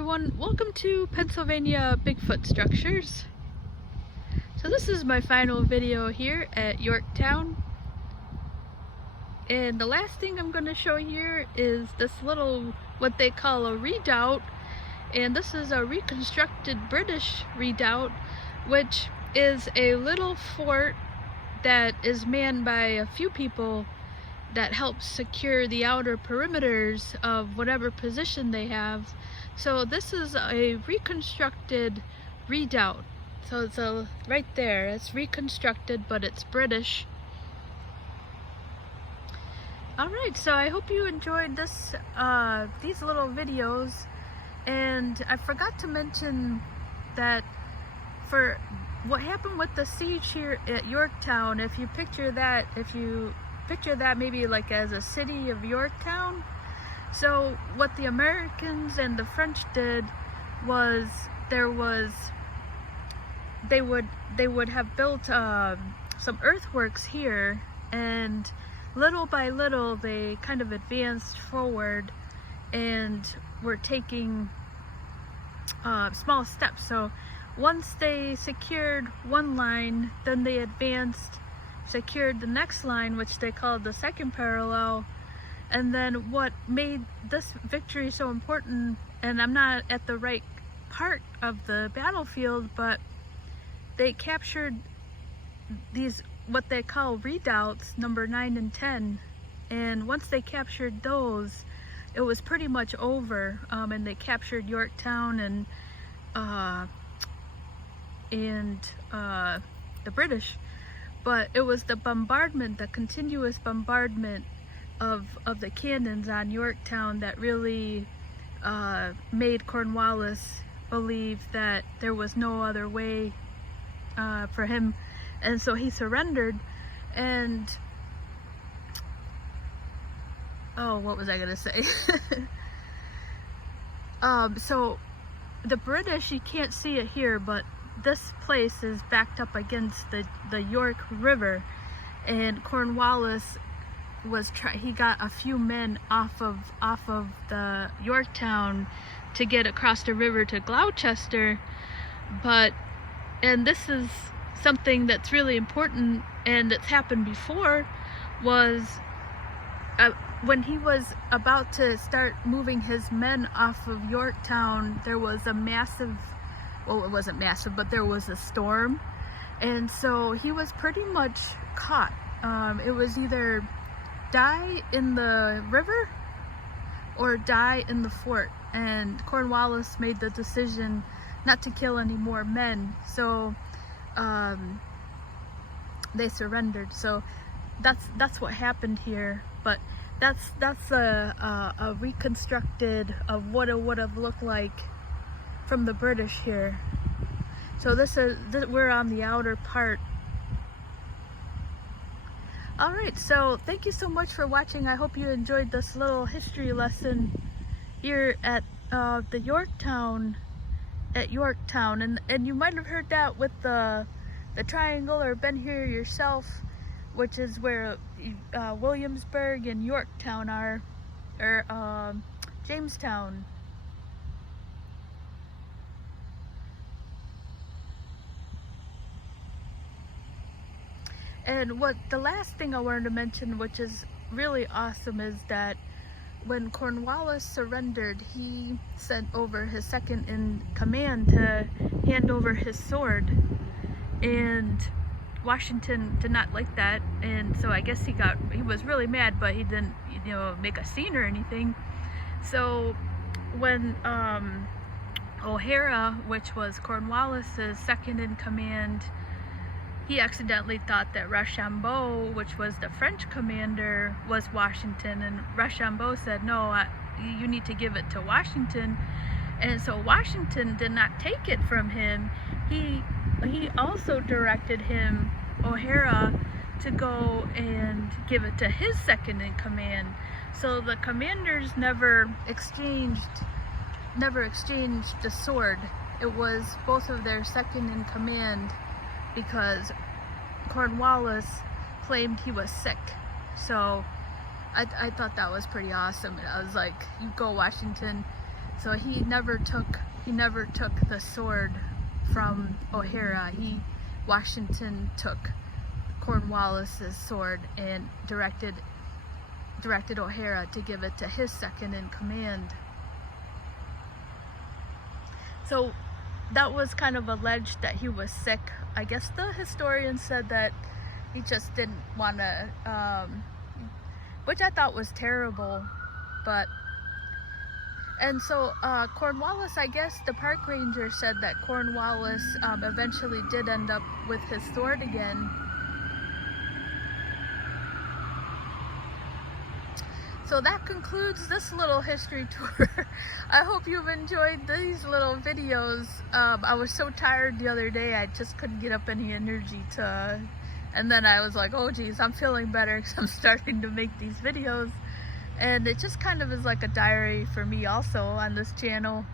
everyone, welcome to Pennsylvania Bigfoot Structures. So this is my final video here at Yorktown. And the last thing I'm going to show here is this little, what they call a redoubt. And this is a reconstructed British redoubt, which is a little fort that is manned by a few people that helps secure the outer perimeters of whatever position they have. So this is a reconstructed redoubt. So it's right there, it's reconstructed, but it's British. Alright, so I hope you enjoyed this, these little videos. And I forgot to mention that for what happened with the siege here at Yorktown, if you picture that maybe like as a city of Yorktown. So what the Americans and the French did was they would have built some earthworks here, and little by little they kind of advanced forward and were taking small steps. So once they secured one line, then they secured the next line, which they called the second parallel. And then what made this victory so important, and I'm not at the right part of the battlefield, but they captured these, what they call redoubts, number 9 and 10. And once they captured those, it was pretty much over. And they captured Yorktown and the British. But it was the bombardment, the continuous bombardment of the cannons on Yorktown that really made Cornwallis believe that there was no other way for him, and so he surrendered. And oh, what was I gonna say? So the British, you can't see it here, but this place is backed up against the York River, and Cornwallis he got a few men off of the Yorktown to get across the river to Gloucester. And this is something that's really important, and that's happened before, was when he was about to start moving his men off of Yorktown, there was a massive, well, it wasn't massive, but there was a storm, and so he was pretty much caught. It was either die in the river or die in the fort, and Cornwallis made the decision not to kill any more men, so they surrendered. So that's what happened here. But that's a reconstructed of what it would have looked like from the British here. So we're on the outer part. Alright, so thank you so much for watching. I hope you enjoyed this little history lesson here at the Yorktown, and you might have heard that with the triangle, or been here yourself, which is where Williamsburg and Yorktown are, or Jamestown. And the last thing I wanted to mention, which is really awesome, is that when Cornwallis surrendered, he sent over his second in command to hand over his sword. And Washington did not like that, and so I guess he was really mad, but he didn't, make a scene or anything. So when O'Hara, which was Cornwallis's second in command, he accidentally thought that Rochambeau, which was the French commander, was Washington, and Rochambeau said, no, you need to give it to Washington. And so Washington did not take it from him. He also directed him, O'Hara, to go and give it to his second in command. So the commanders never exchanged the sword. It was both of their second in command, because Cornwallis claimed he was sick. So I thought that was pretty awesome. And I was like, you go, Washington. So he never took the sword from O'Hara. Washington took Cornwallis's sword and directed O'Hara to give it to his second in command. So that was kind of alleged that he was sick. I guess the historian said that he just didn't want to, which I thought was terrible. But, and so Cornwallis, I guess the park ranger said that Cornwallis eventually did end up with his sword again. So that concludes this little history tour. I hope you've enjoyed these little videos. I was so tired the other day, I just couldn't get up any energy to, and then I was like, oh geez, I'm feeling better because I'm starting to make these videos. And it just kind of is like a diary for me also on this channel.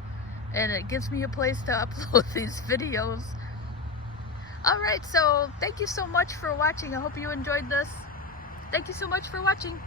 And it gives me a place to upload these videos. Alright, so thank you so much for watching. I hope you enjoyed this. Thank you so much for watching.